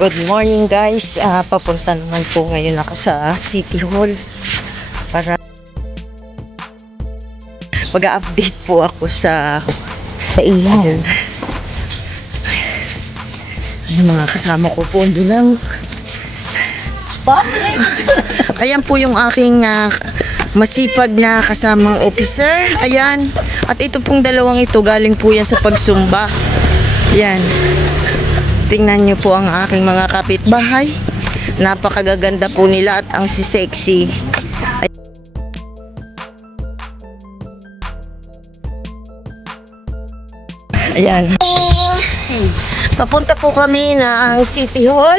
Good morning guys. Papunta naman po ngayon ako sa City Hall para mag-update po ako sa ilan. Yung mga kasama ko po doon lang. Ayan po yung aking masipag na kasamang officer. Ayan. At ito pong dalawang ito galing po yan sa pagsumba. Ayan. Tingnan nyo po ang aking mga kapitbahay. Napakagaganda po nila at ang sexy. Ayan. Papunta po kami ng City Hall.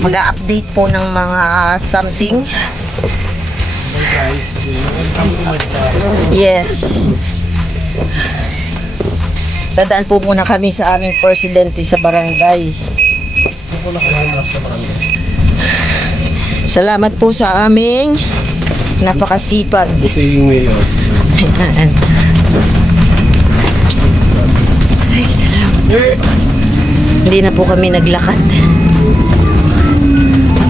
Mag-update po ng mga something. Yes. Dadaan po muna kami sa aming presidente sa barangay. Salamat po sa aming napakasipag. Buti yung mayor. Ayan. Ay, salamat. Hindi na po kami naglakad.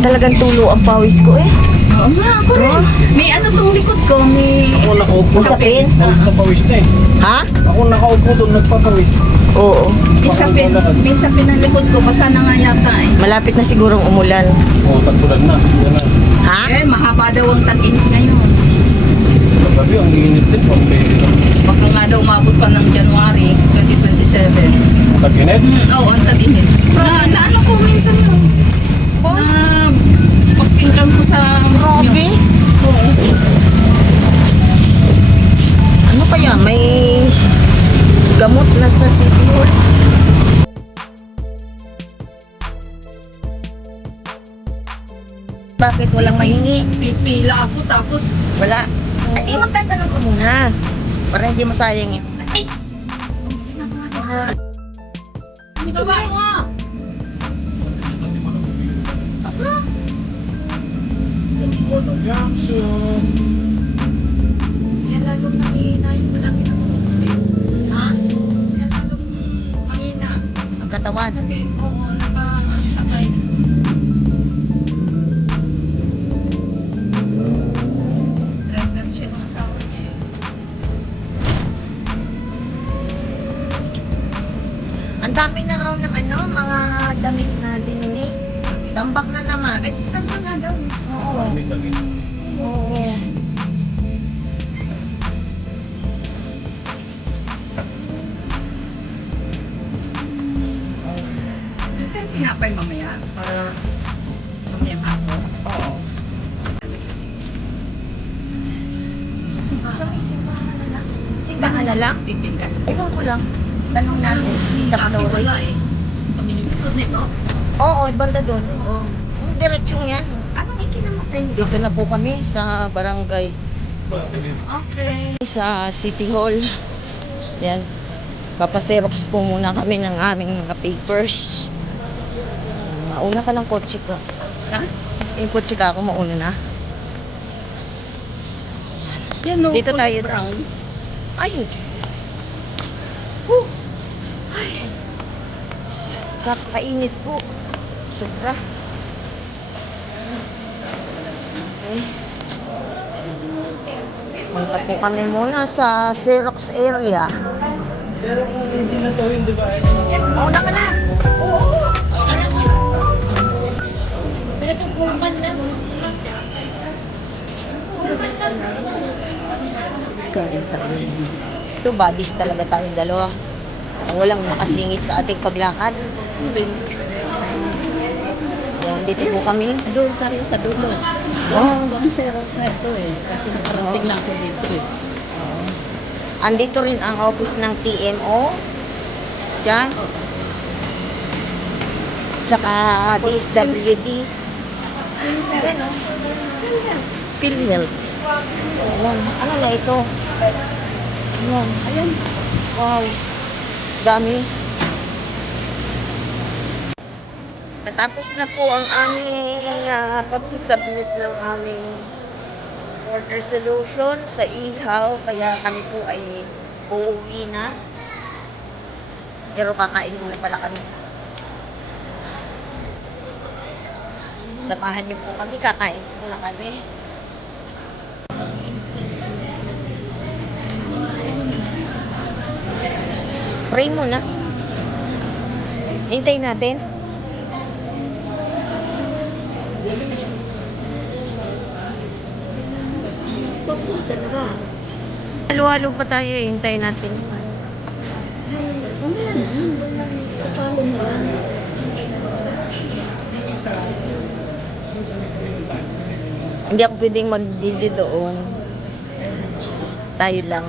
Talagang tulo ang pawis ko eh. Oo nga, ako rin. May ano tong likod ko, may... Ako nakaupo. Usapin? Nagpapawis na eh. Ha? Ako nakaupo doon, nagpapawis. Oo. May sapin ang likod ko, basa na nga yata eh. Malapit na sigurong umulan. Oo, tagpulan na. Yan na. Ha? Eh, mahaba daw ang tag-init ngayon. Sa gabi, ang init din. Baka nga daw umabot pa ng January 2027. Tag-init? Oo, ang tag-init. Naano ko minsan yun. Na pagpingkan ko sa Grabe. news. Oo. Ano kaya? May gamot na sa City Hall? Bakit walang mahingi? Pipila ako tapos Wala. Ay, magtatanong ko muna. Para hindi masayang yun. ito ba nga? Jackson. Yan lalong nangihina yung laki ng ha? Yan lalong mahina. Ang katawan. Kasi oo, nakasakay. Driver siya ng asawa niya eh. Ang dami na raw ng ano, mga damit na dinumi. Tambak na naman. Ay, tama nga daw. Oo. Oo. Tinapay mamaya para mamaya pa ako. Oo. Sa simbahan. Simbahan na lang. Simbahan na lang? Titinda. Ewan ko lang. Tanong natin. Dati Takdaw wala rin. eh. Kami nimikod nito. Oo, banda doon. Oo. Ang diretsyon yan. Anong ikinamatay nito? Dito na po kami sa barangay. Okay. Sa City Hall. Yan. Papaserox po muna kami ng aming mga papers. Mauna ka ng kotse ko. Ha? Yung kotse ka ako, mauna na. Yan o. Dito tayo. Brown. Ay, hindi. Ay. Kakainit po. Sobra. Okay. Punta po kami muna sa Xerox area. Pero kung hindi na to, hindi ba? Mauna ka na. Pero ito purpas na. Kain tayo. Ito, buddies talaga tayong dalawa. Ang walang makasingit sa ating paglakad. Yan, dito po kami. Doon tayo sa dulo. Oh. Doon Xerox na ito eh. Kasi nakarating na ako dito eh. Andito rin ang office ng TMO. Diyan. Tsaka DSWD. Yan o. PhilHealth. Ayan. Ano na ito? Ayan. Ayan. Wow. Dami. Natapos na po ang aming pagsasubmit ng aming for resolution sa ihaw, kaya kami po ay uuwi na. Pero kakain muna pala kami. Samahan niyo po kami, kakain po na kami. Pray muna. Hintayin natin. Halo-halo pa tayo, hintayin natin. Hindi ako pwedeng magdidi doon. Tayo lang.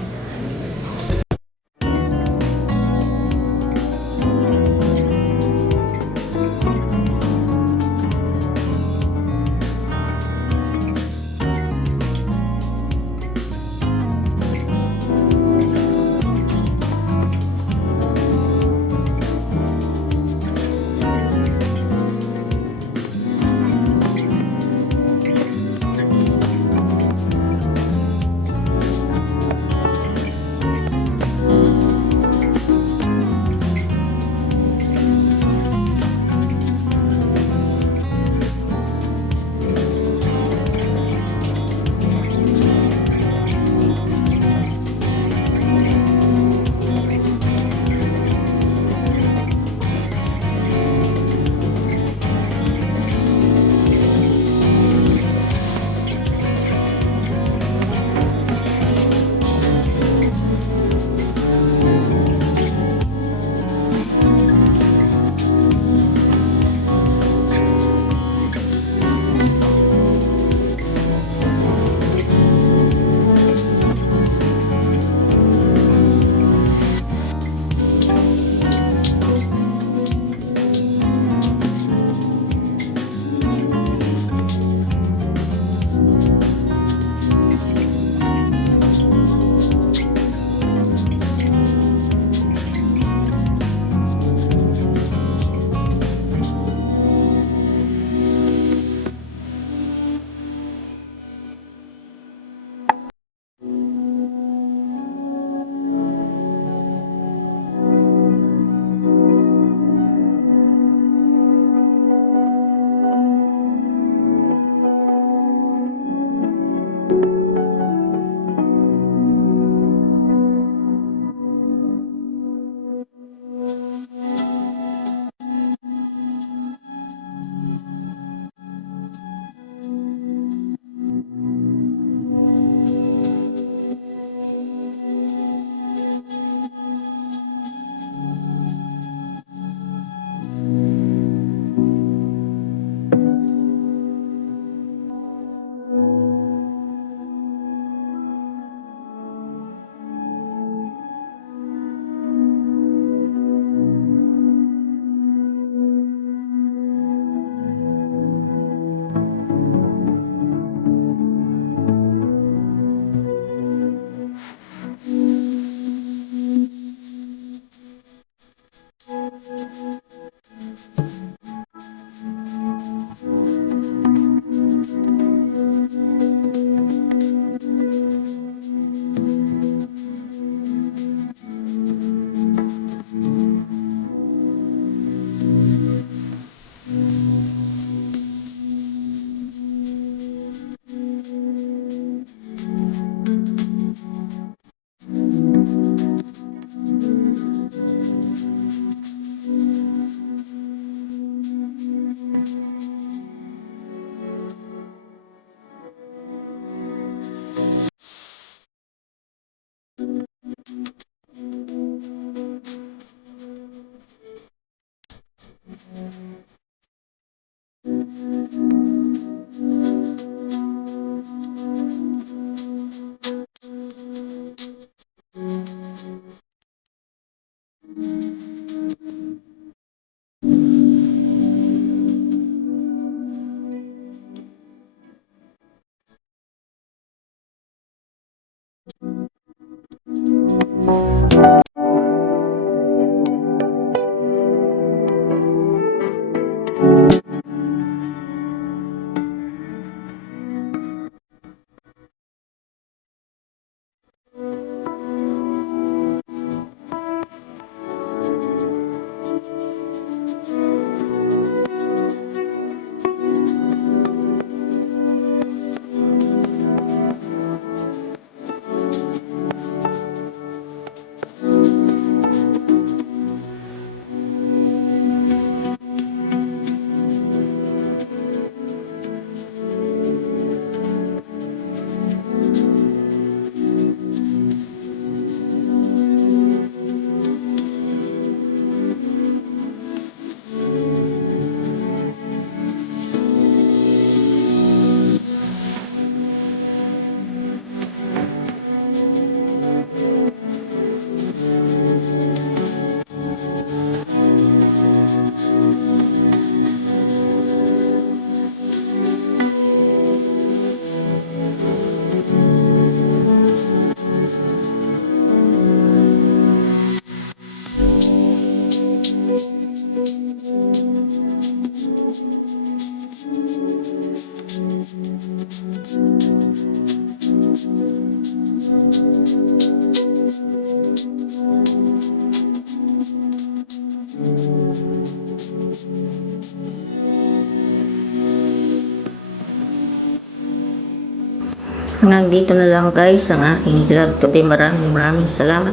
Hanggang dito na lang guys ang aking vlog today. Maraming salamat.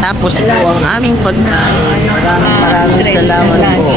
Tapos po ang aming pagkain. Maraming salamat po.